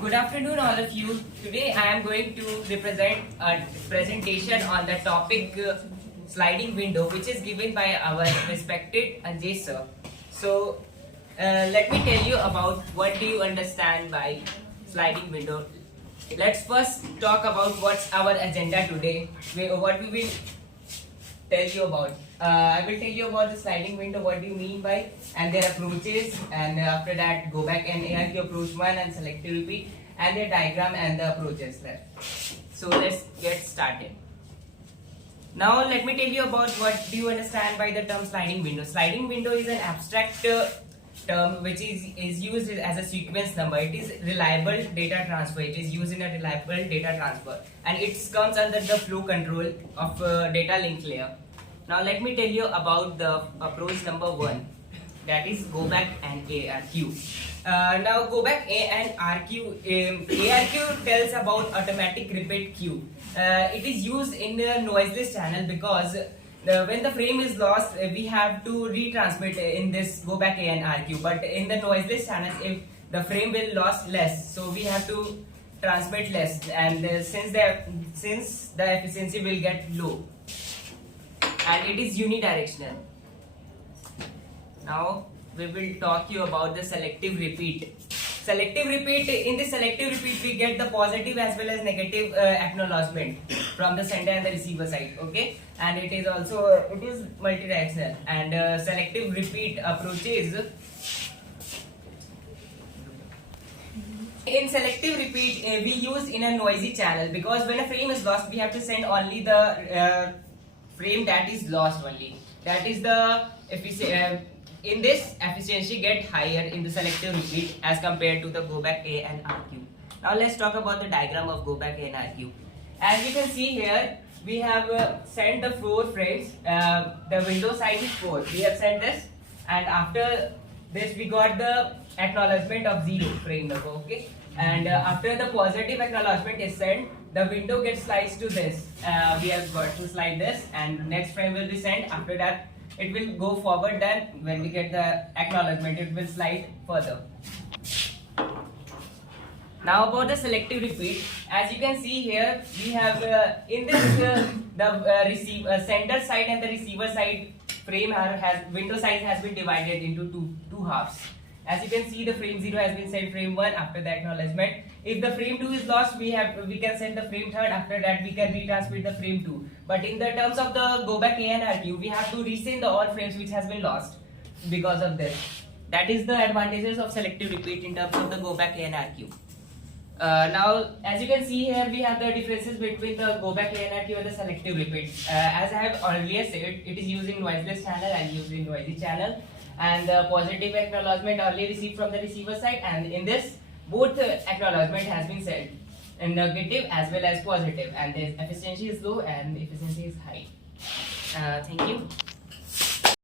Good afternoon, all of you. Today I am going to represent a presentation on the topic sliding window, which is given by our respected Anjay sir. So, let me tell you about what do you understand by sliding window. Let's first talk about what's our agenda today. What we will tell you about. I will tell you about the sliding window, what do you mean by, and their approaches, and after that go back and ARQ approach 1 and selective repeat, and their diagram and the approaches there. So let's get started. Now let me tell you about what do you understand by the term sliding window. Sliding window is an abstract term which is used as a sequence number. It is reliable data transfer. It is used in a reliable data transfer, and it comes under the flow control of data link layer. Now let me tell you about the approach number 1, that is go back and ARQ. Now go back and RQ. ARQ tells about automatic repeat queue. It is used in the noiseless channel because when the frame is lost, we have to retransmit in this go back and RQ. But in the noiseless channel, if the frame will lost less, so we have to transmit less, and since the efficiency will get low, and it is unidirectional. Now we will talk you about the selective repeat. Selective repeat, in the selective repeat we get the positive as well as negative acknowledgement from the sender and the receiver side, okay, and it is multidirectional. And selective repeat approaches, in selective repeat we use in a noisy channel, because when a frame is lost we have to send only the frame that is lost only. That is the in this efficiency get higher in the selective repeat as compared to the go back A and RQ. Now let's talk about the diagram of go back A and RQ. As you can see here, we have sent the 4 frames. The window size is 4. We have sent this, and after this we got the acknowledgement of 0 frame number, okay. And after the positive acknowledgement is sent, the window gets sliced to this. We have got to slide this, and next frame will be sent. After that, it will go forward. Then when we get the acknowledgement, it will slide further. Now about the selective repeat, as you can see here, we have in this the sender side and the receiver side frame window size has been divided into two halves. As you can see, the frame 0 has been sent frame 1 after the acknowledgement. If the frame 2 is lost, we can send the frame 3rd. After that, we can retransmit the frame 2. But in the terms of the go back A and RQ, we have to resend the all frames which has been lost because of this. That is the advantages of selective repeat in terms of the go back A and RQ. Now, as you can see here, we have the differences between the go back A and RQ and the selective repeat. As I have earlier said, it is used in noiseless channel and used in noisy channel. And the positive acknowledgement only received from the receiver side, and in this both acknowledgement has been sent, and negative as well as positive, and the efficiency is low and efficiency is high. Thank you.